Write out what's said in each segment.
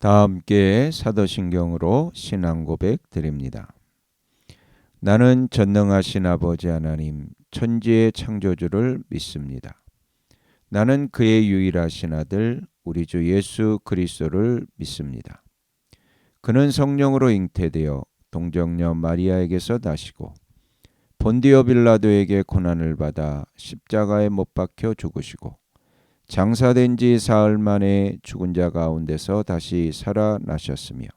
다 함께 사도신경으로 신앙 고백 드립니다. 나는 전능하신 아버지 하나님 천지의 창조주를 믿습니다. 나는 그의 유일하신 아들 우리 주 예수 그리스도를 믿습니다. 그는 성령으로 잉태되어 동정녀 마리아에게서 나시고 본디오 빌라도에게 고난을 받아 십자가에 못 박혀 죽으시고 장사된 지 사흘 만에 죽은 자 가운데서 다시 살아나셨으며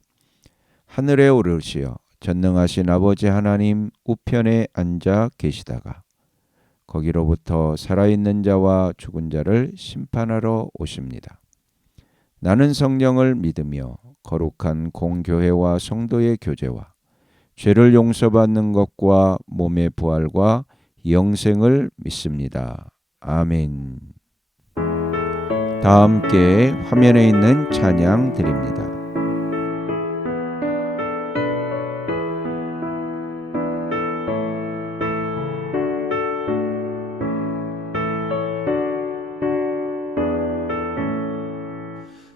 하늘에 오르시어 전능하신 아버지 하나님 우편에 앉아 계시다가 거기로부터 살아있는 자와 죽은 자를 심판하러 오십니다. 나는 성령을 믿으며 거룩한 공교회와 성도의 교제와 죄를 용서받는 것과 몸의 부활과 영생을 믿습니다. 아멘. 다 함께 화면에 있는 찬양 드립니다.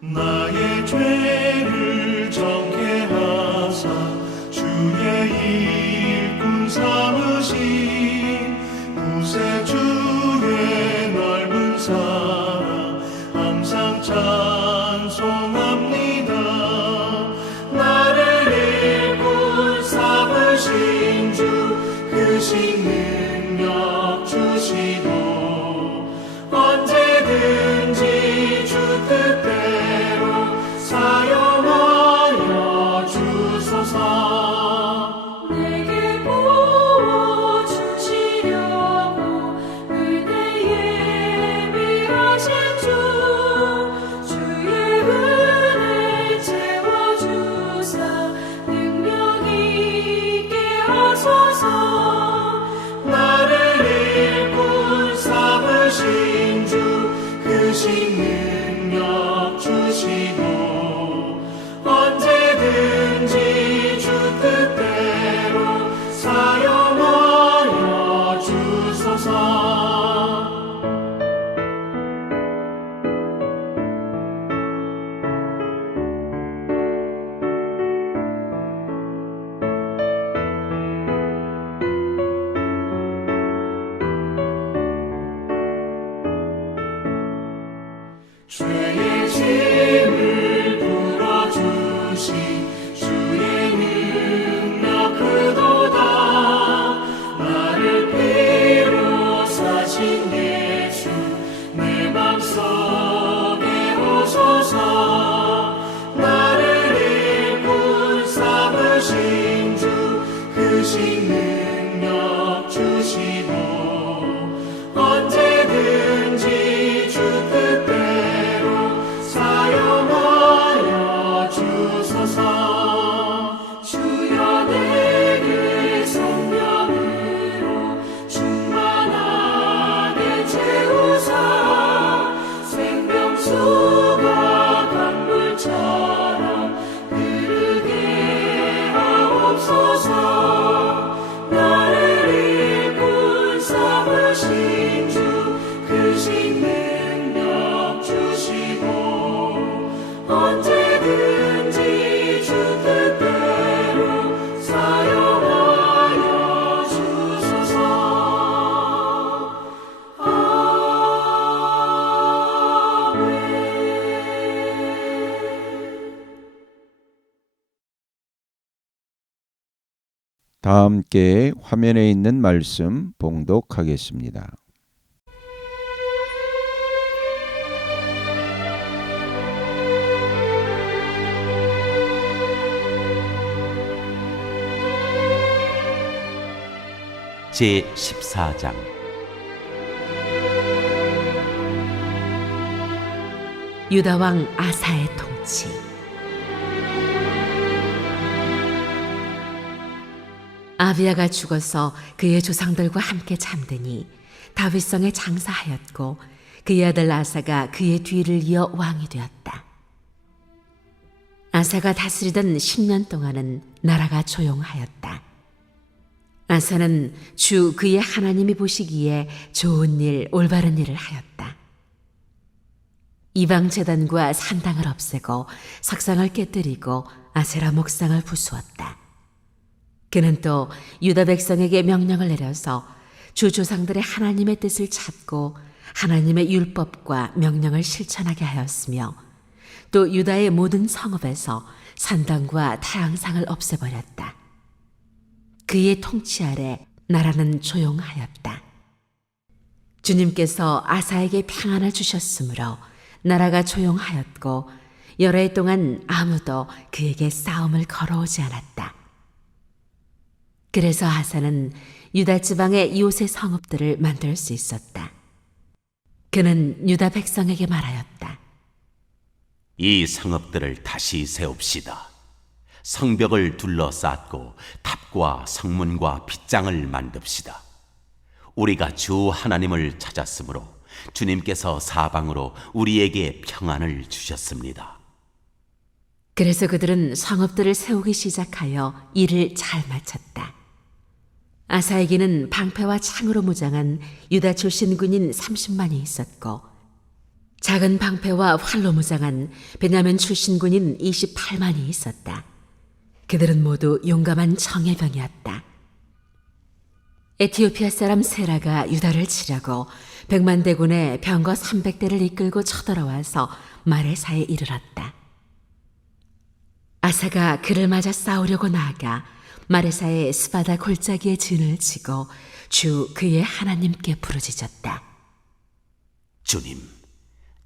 나의 죄를 정케 하사 주의 일꾼 삼으신 구세주의 넓은 사랑 항상 찬송합니다. 나를 일꾼 삼으신 주 크신 능력 주시고 언제든지 주 뜻대로 사용하여 주소서. 내게 부어주시려고 은혜에 예비하신 주 주의 은혜 채워주사 능력 있게 하소서. 나를 일꾼 삼으신 주 크신 능력 주시고 언제든지 주 뜻대로 사용하여 주소서. 죄의 짐을 풀어주시 주의 능력 크도다. 나를 피로 사신 예수 내 맘속에 오소서. 나를 일꾼 삼으신 주 크신 능력 주시고 언제든지 주 뜻대로 사용하여 주소서. 주여 내게 성령으로 충만하게 채우사 생명수가 강물처럼 흐르게 하옵소서. 나를 일꾼 삼으신 주 크신 능력 주시고 언제든지 주 뜻대로 사용하여 주소서. 다 함께 화면에 있는 말씀 봉독하겠습니다. 제14장 유다 왕 아사의 통치. 아비야가 죽어서 그의 조상들과 함께 잠드니 다윗성에 장사하였고 그의 아들 아사가 그의 뒤를 이어 왕이 되었다. 아사가 다스리던 10년 동안은 나라가 조용하였다. 아사는 주 그의 하나님이 보시기에 좋은 일, 올바른 일을 하였다. 이방 제단과 산당을 없애고 석상을 깨뜨리고 아세라 목상을 부수었다. 그는 또 유다 백성에게 명령을 내려서 주 조상들의 하나님의 뜻을 찾고 하나님의 율법과 명령을 실천하게 하였으며 또 유다의 모든 성읍에서 산당과 타향상을 없애버렸다. 그의 통치 아래 나라는 조용하였다. 주님께서 아사에게 평안을 주셨으므로 나라가 조용하였고 여러 해 동안 아무도 그에게 싸움을 걸어오지 않았다. 그래서 아사는 유다 지방의 이웃의 성읍들을 만들 수 있었다. 그는 유다 백성에게 말하였다. 이 성읍들을 다시 세웁시다. 성벽을 둘러쌌고 탑과 성문과 빗장을 만듭시다. 우리가 주 하나님을 찾았으므로 주님께서 사방으로 우리에게 평안을 주셨습니다. 그래서 그들은 성읍들을 세우기 시작하여 일을 잘 마쳤다. 아사에게는 방패와 창으로 무장한 유다 출신 군인 30만이 있었고 작은 방패와 활로 무장한 베냐민 출신 군인 28만이 있었다. 그들은 모두 용감한 청해병이었다. 에티오피아 사람 세라가 유다를 치려고 100만 대군의 병거 300대를 이끌고 쳐들어와서 마레사에 이르렀다. 아사가 그를 맞아 싸우려고 나아가 마레사의 스바다 골짜기에 진을 치고 주 그의 하나님께 부르짖었다.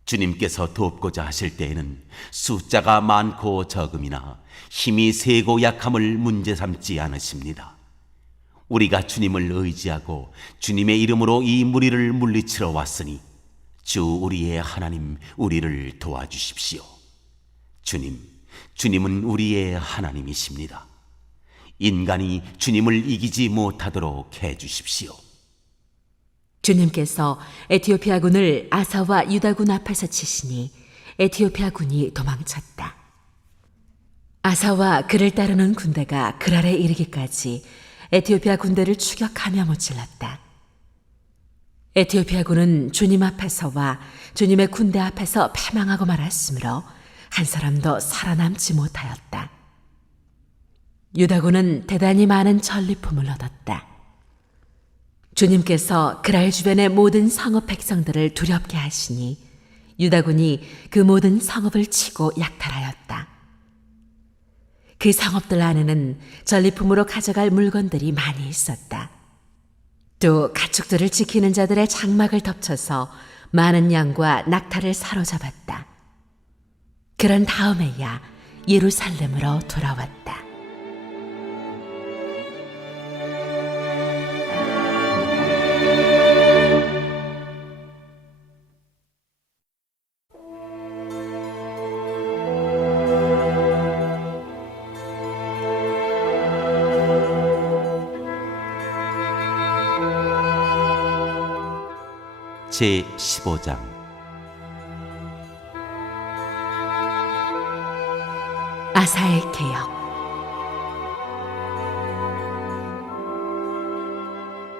주님께서 돕고자 하실 때에는 숫자가 많고 적음이나 힘이 세고 약함을 문제 삼지 않으십니다. 우리가 주님을 의지하고 주님의 이름으로 이 무리를 물리치러 왔으니 주 우리의 하나님 우리를 도와주십시오. 주님은 우리의 하나님이십니다. 인간이 주님을 이기지 못하도록 해주십시오. 주님께서 에티오피아 군을 아사와 유다군 앞에서 치시니 에티오피아 군이 도망쳤다. 아사와 그를 따르는 군대가 그랄에 이르기까지 에티오피아 군대를 추격하며 무찔렀다. 에티오피아 군은 주님 앞에서와 주님의 군대 앞에서 패망하고 말았으므로 한 사람도 살아남지 못하였다. 유다군은 대단히 많은 전리품을 얻었다. 주님께서 그랄 주변의 모든 성읍 백성들을 두렵게 하시니 유다군이 그 모든 성읍을 치고 약탈하였다. 그 성읍들 안에는 전리품으로 가져갈 물건들이 많이 있었다. 또 가축들을 지키는 자들의 장막을 덮쳐서 많은 양과 낙타를 사로잡았다. 그런 다음에야 예루살렘으로 돌아왔다. 제15장 아사의 개혁.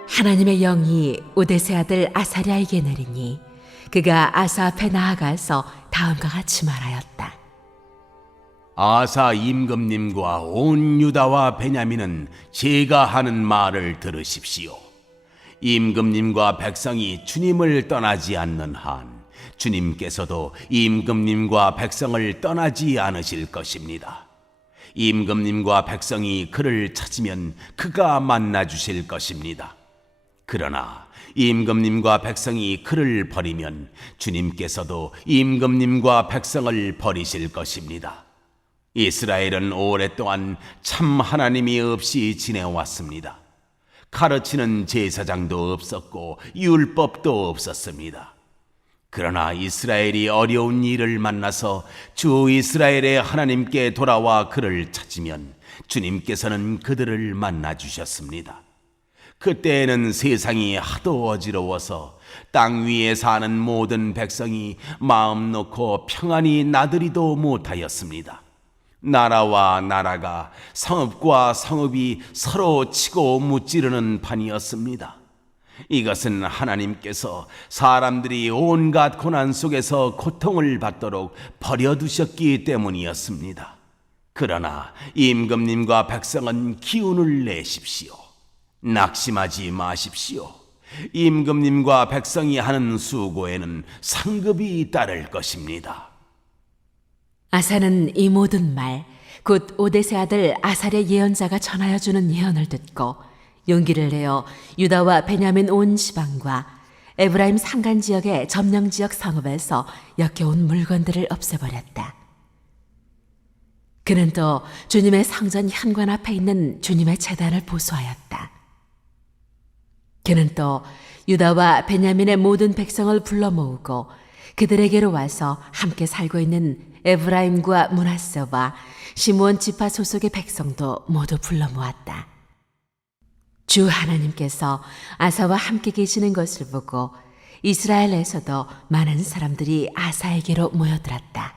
하나님의 영이 오데세 아들 아사랴에게 내리니 그가 아사 앞에 나아가서 다음과 같이 말하였다. 아사 임금님과 온 유다와 베냐민은 제가 하는 말을 들으십시오. 임금님과 백성이 주님을 떠나지 않는 한 주님께서도 임금님과 백성을 떠나지 않으실 것입니다. 임금님과 백성이 그를 찾으면 그가 만나 주실 것입니다. 그러나 임금님과 백성이 그를 버리면 주님께서도 임금님과 백성을 버리실 것입니다. 이스라엘은 오랫동안 참 하나님이 없이 지내왔습니다. 가르치는 제사장도 없었고 율법도 없었습니다. 그러나 이스라엘이 어려운 일을 만나서 주 이스라엘의 하나님께 돌아와 그를 찾으면 주님께서는 그들을 만나 주셨습니다. 그때에는 세상이 하도 어지러워서 땅 위에 사는 모든 백성이 마음 놓고 평안히 나들이도 못하였습니다. 나라와 나라가 성읍과 성읍이 서로 치고 무찌르는 판이었습니다. 이것은 하나님께서 사람들이 온갖 고난 속에서 고통을 받도록 버려두셨기 때문이었습니다. 그러나 임금님과 백성은 기운을 내십시오. 낙심하지 마십시오. 임금님과 백성이 하는 수고에는 상급이 따를 것입니다. 아사는 이 모든 말, 곧 오데세 아들 아살의 예언자가 전하여 주는 예언을 듣고 용기를 내어 유다와 베냐민 온 지방과 에브라임 산간 지역의 점령 지역 성읍에서 역겨운 물건들을 없애버렸다. 그는 또 주님의 성전 현관 앞에 있는 주님의 제단을 보수하였다. 그는 또 유다와 베냐민의 모든 백성을 불러 모으고 그들에게로 와서 함께 살고 있는 에브라임과 므낫세와 시므온 지파 소속의 백성도 모두 불러 모았다. 주 하나님께서 아사와 함께 계시는 것을 보고 이스라엘에서도 많은 사람들이 아사에게로 모여들었다.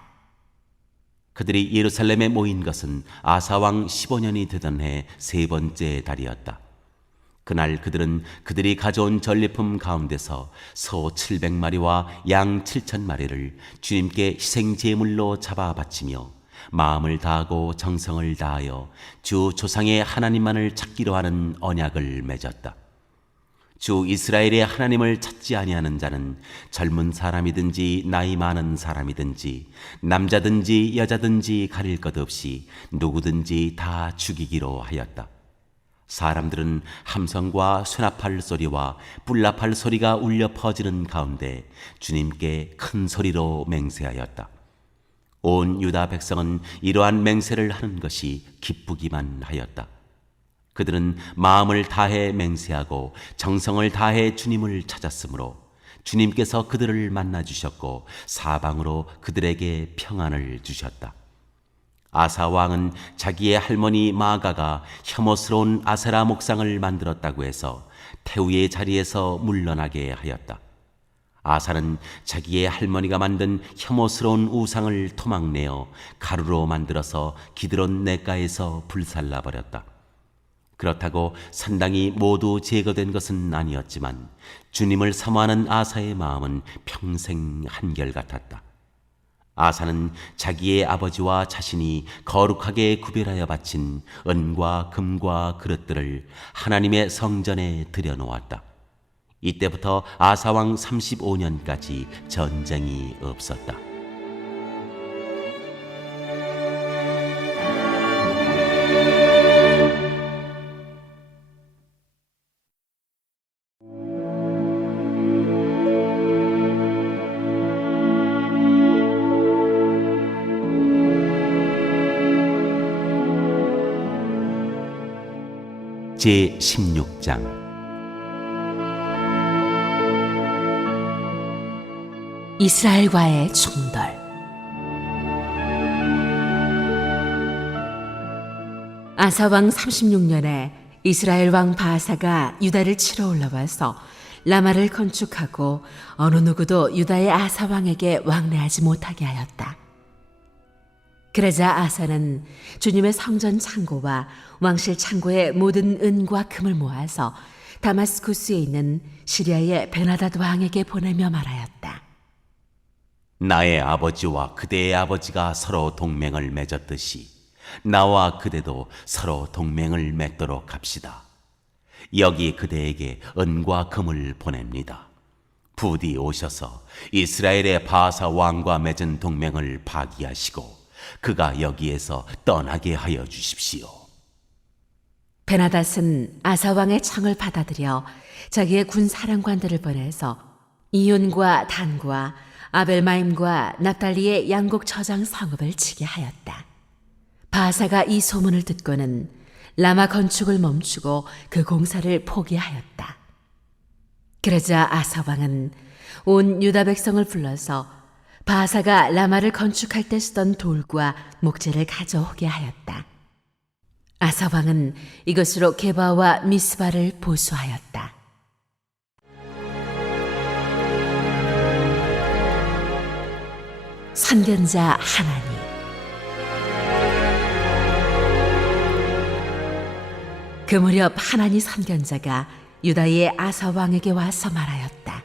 그들이 예루살렘에 모인 것은 아사 왕 15년이 되던 해 세 번째 달이었다. 그날 그들은 그들이 가져온 전리품 가운데서 소 700마리와 양 7,000마리를 주님께 희생 제물로 잡아 바치며 마음을 다하고 정성을 다하여 주 조상의 하나님만을 찾기로 하는 언약을 맺었다. 주 이스라엘의 하나님을 찾지 아니하는 자는 젊은 사람이든지 나이 많은 사람이든지 남자든지 여자든지 가릴 것 없이 누구든지 다 죽이기로 하였다. 사람들은 함성과 쇠나팔 소리와 뿔나팔 소리가 울려 퍼지는 가운데 주님께 큰 소리로 맹세하였다. 온 유다 백성은 이러한 맹세를 하는 것이 기쁘기만 하였다. 그들은 마음을 다해 맹세하고 정성을 다해 주님을 찾았으므로 주님께서 그들을 만나주셨고 사방으로 그들에게 평안을 주셨다. 아사 왕은 자기의 할머니 마아가가 혐오스러운 아세라 목상을 만들었다고 해서 태우의 자리에서 물러나게 하였다. 아사는 자기의 할머니가 만든 혐오스러운 우상을 토막내어 가루로 만들어서 기드론 냇가에서 불살라 버렸다. 그렇다고 산당이 모두 제거된 것은 아니었지만 주님을 사모하는 아사의 마음은 평생 한결같았다. 아사는 자기의 아버지와 자신이 거룩하게 구별하여 바친 은과 금과 그릇들을 하나님의 성전에 들여놓았다. 이때부터 아사왕 35년까지 전쟁이 없었다. 제16장 이스라엘과의 충돌. 아사 왕 36년에 이스라엘 왕 바아사가 유다를 치러 올라와서 라마를 건축하고 어느 누구도 유다의 아사 왕에게 왕래하지 못하게 하였다. 그러자 아사는 주님의 성전 창고와 왕실 창고의 모든 은과 금을 모아서 다마스쿠스에 있는 시리아의 베나다드 왕에게 보내며 말하였다. 나의 아버지와 그대의 아버지가 서로 동맹을 맺었듯이 나와 그대도 서로 동맹을 맺도록 합시다. 여기 그대에게 은과 금을 보냅니다. 부디 오셔서 이스라엘의 바사 왕과 맺은 동맹을 파기하시고 그가 여기에서 떠나게 하여 주십시오. 베나닷은 아사 왕의 청을 받아들여 자기의 군 사령관들을 보내서 이온과 단과 아벨마임과 납달리의 양곡 저장 성읍을 치게 하였다. 바사가 이 소문을 듣고는 라마 건축을 멈추고 그 공사를 포기하였다. 그러자 아사 왕은 온 유다 백성을 불러서 바사가 라마를 건축할 때 쓰던 돌과 목재를 가져오게 하였다. 아사 왕은 이것으로 게바와 미스바를 보수하였다. 선견자 하나니. 그 무렵 하나니 선견자가 유다의 아사 왕에게 와서 말하였다.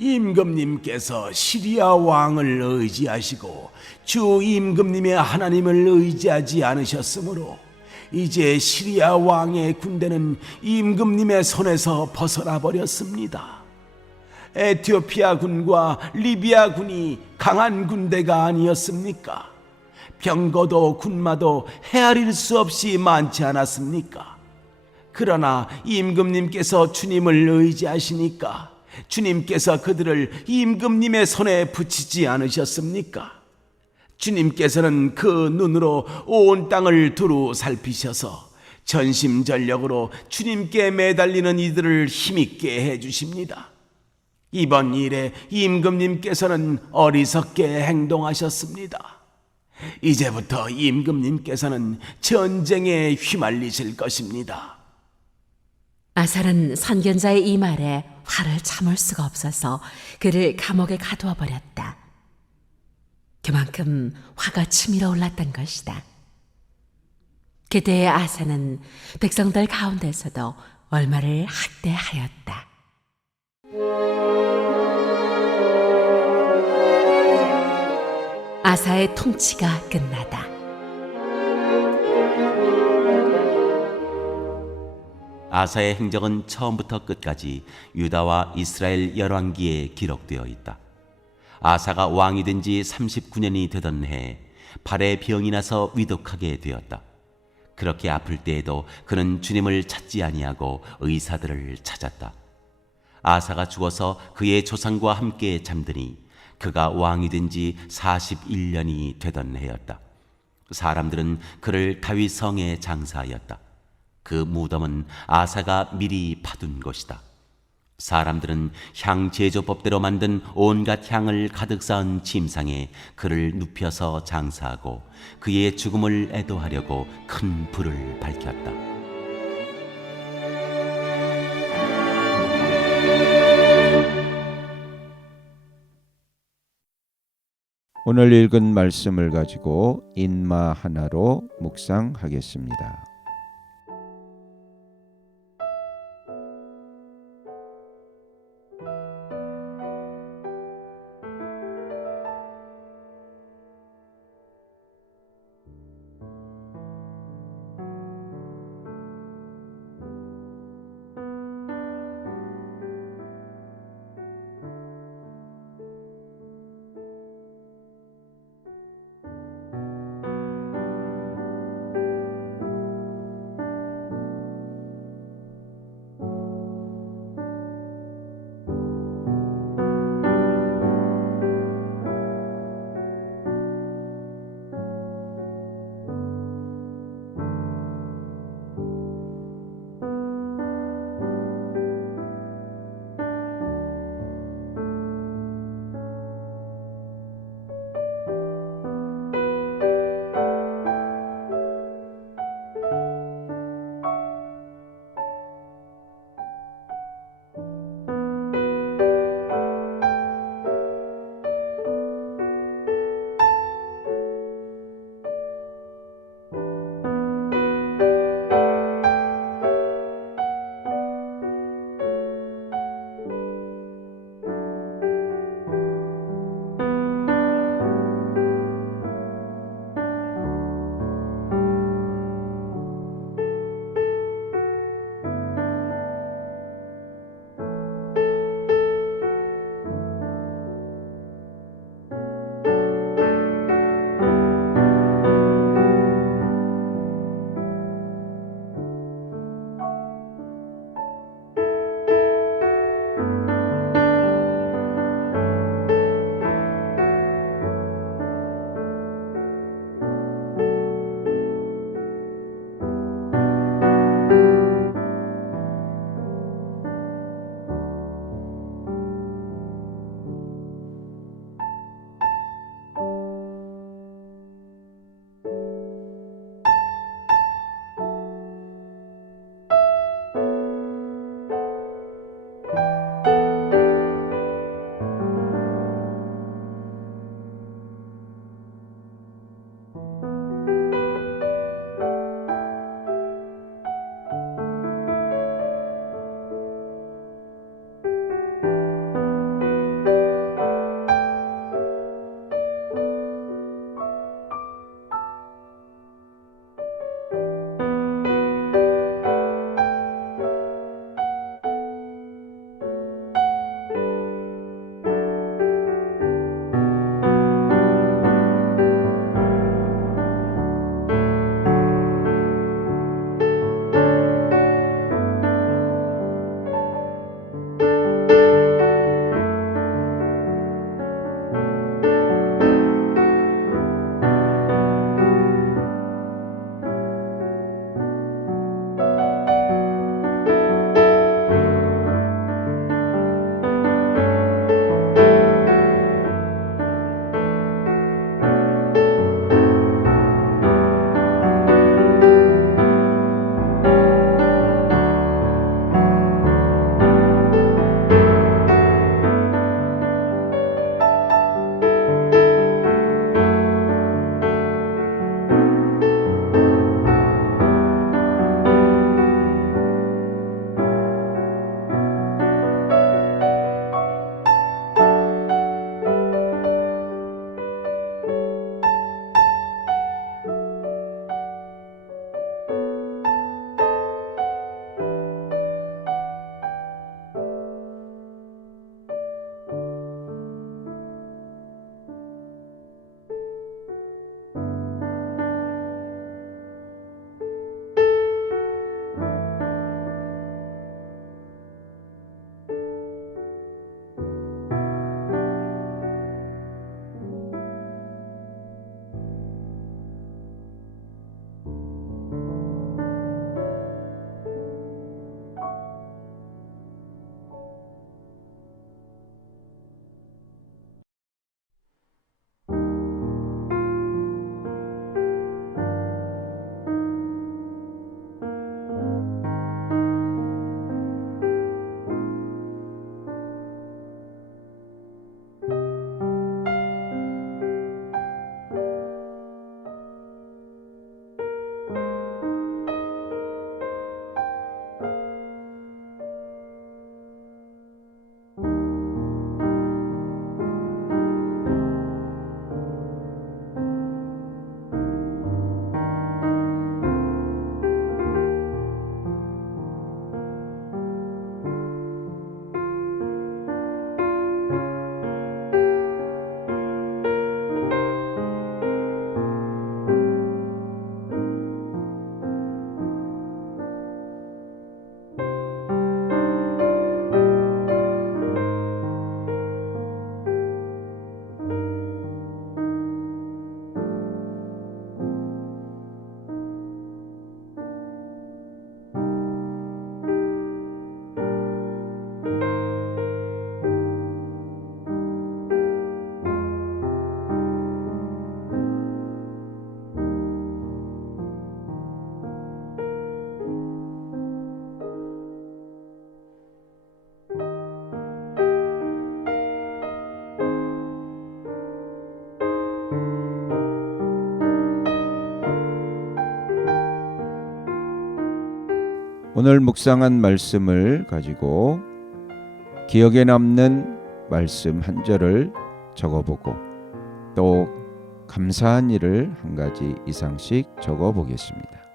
임금님께서 시리아 왕을 의지하시고 주 임금님의 하나님을 의지하지 않으셨으므로 이제 시리아 왕의 군대는 임금님의 손에서 벗어나 버렸습니다. 에티오피아 군과 리비아 군이 강한 군대가 아니었습니까? 병거도 군마도 헤아릴 수 없이 많지 않았습니까? 그러나 임금님께서 주님을 의지하시니까 주님께서 그들을 임금님의 손에 붙이지 않으셨습니까? 주님께서는 그 눈으로 온 땅을 두루 살피셔서 전심전력으로 주님께 매달리는 이들을 힘있게 해주십니다. 이번 일에 임금님께서는 어리석게 행동하셨습니다. 이제부터 임금님께서는 전쟁에 휘말리실 것입니다. 아살은 선견자의 이 말에 화를 참을 수가 없어서 그를 감옥에 가두어 버렸다. 그만큼 화가 치밀어 올랐던 것이다. 그때의 아사는 백성들 가운데서도 얼마를 학대하였다. 아사의 통치가 끝나다. 아사의 행적은 처음부터 끝까지 유다와 이스라엘 열왕기에 기록되어 있다. 아사가 왕이 된 지 39년이 되던 해에 발에 병이 나서 위독하게 되었다. 그렇게 아플 때에도 그는 주님을 찾지 아니하고 의사들을 찾았다. 아사가 죽어서 그의 조상과 함께 잠드니 그가 왕이 된 지 41년이 되던 해였다. 사람들은 그를 다윗 성에 장사하였다. 그 무덤은 아사가 미리 파둔 곳이다. 사람들은 향 제조법대로 만든 온갖 향을 가득 쌓은 침상에 그를 눕혀서 장사하고 그의 죽음을 애도하려고 큰 불을 밝혔다. 오늘 읽은 말씀을 가지고 인마 하나로 묵상하겠습니다. 오늘 묵상한 말씀을 가지고 기억에 남는 말씀 한 절을 적어보고 또 감사한 일을 한 가지 이상씩 적어보겠습니다.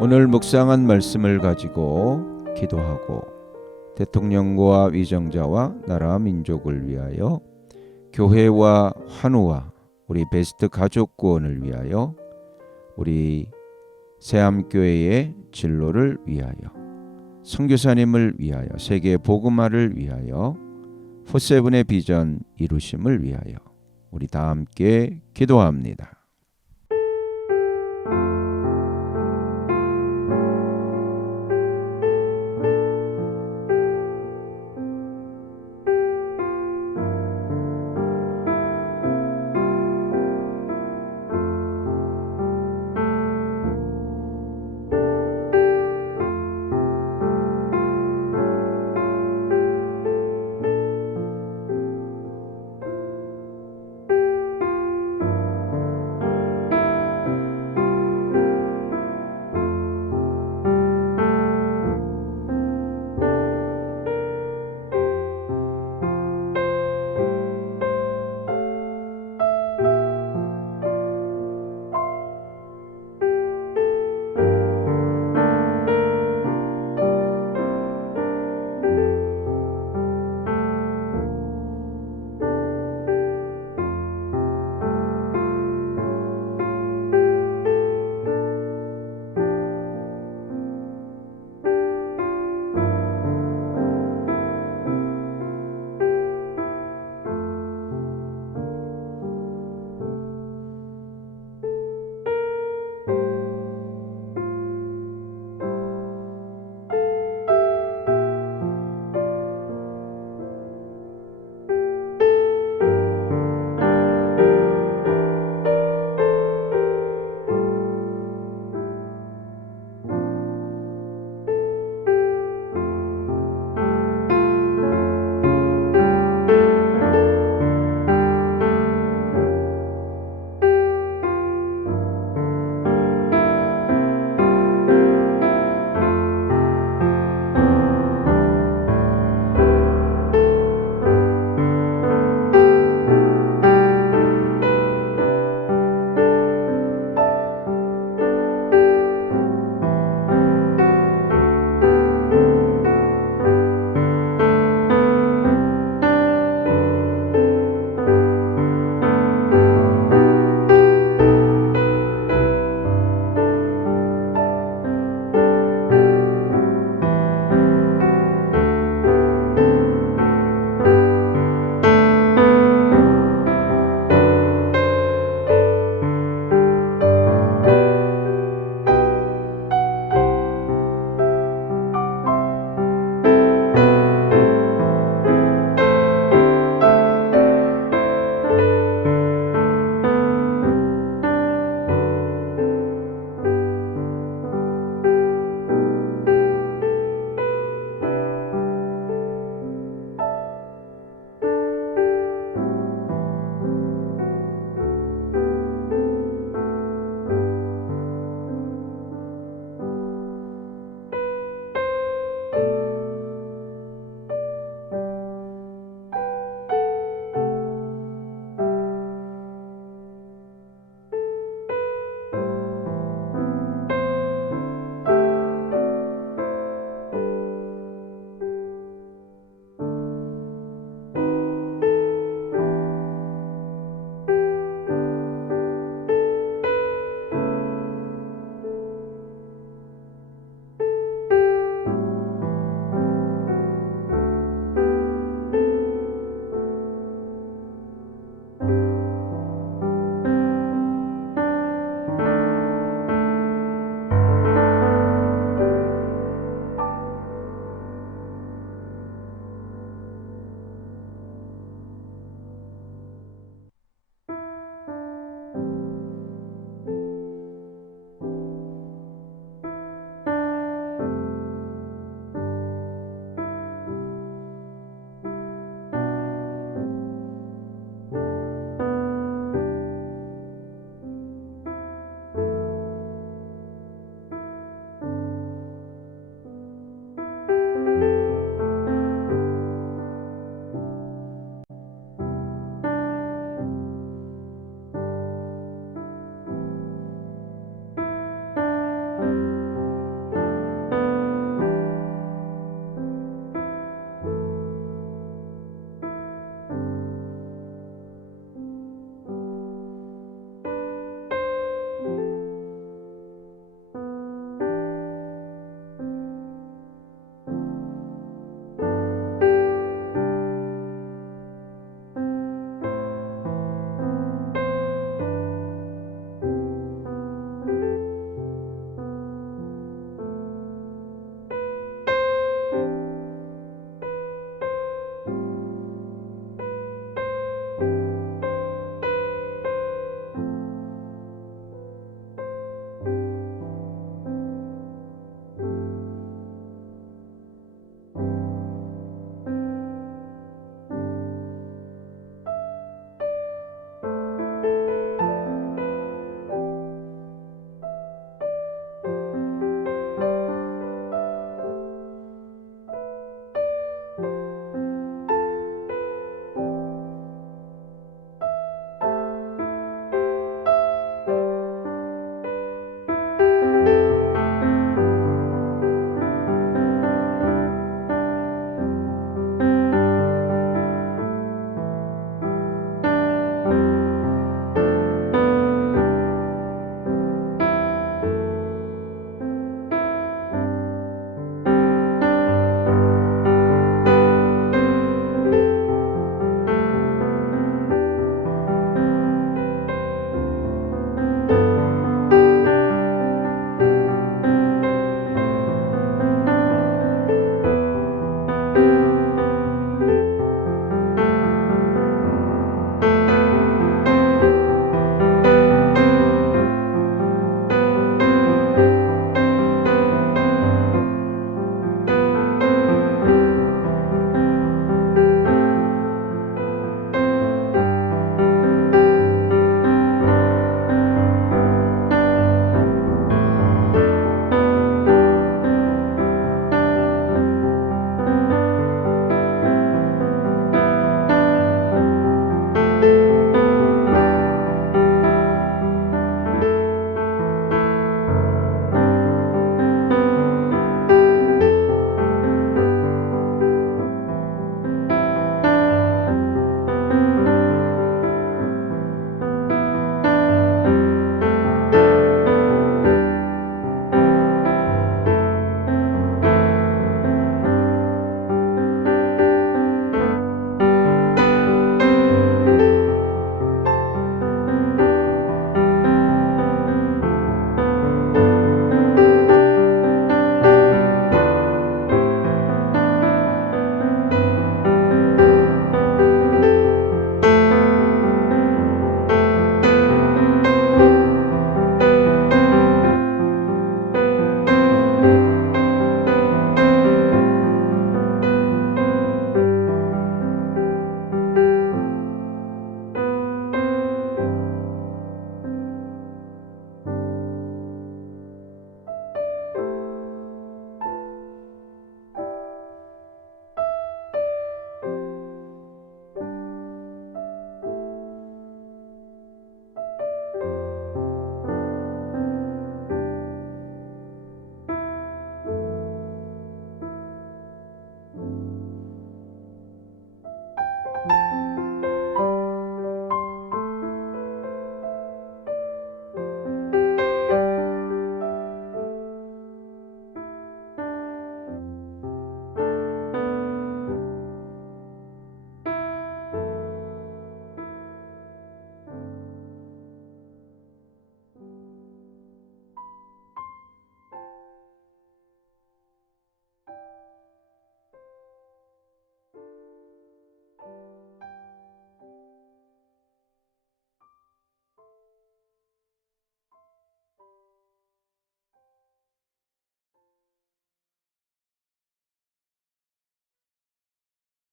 오늘 묵상한 말씀을 가지고 기도하고 대통령과 위정자와 나라 민족을 위하여 교회와 환우와 우리 베스트 가족 구원을 위하여 우리 새암교회의 진로를 위하여 선교사님을 위하여 세계 복음화를 위하여 포세븐의 비전 이루심을 위하여 우리 다 함께 기도합니다.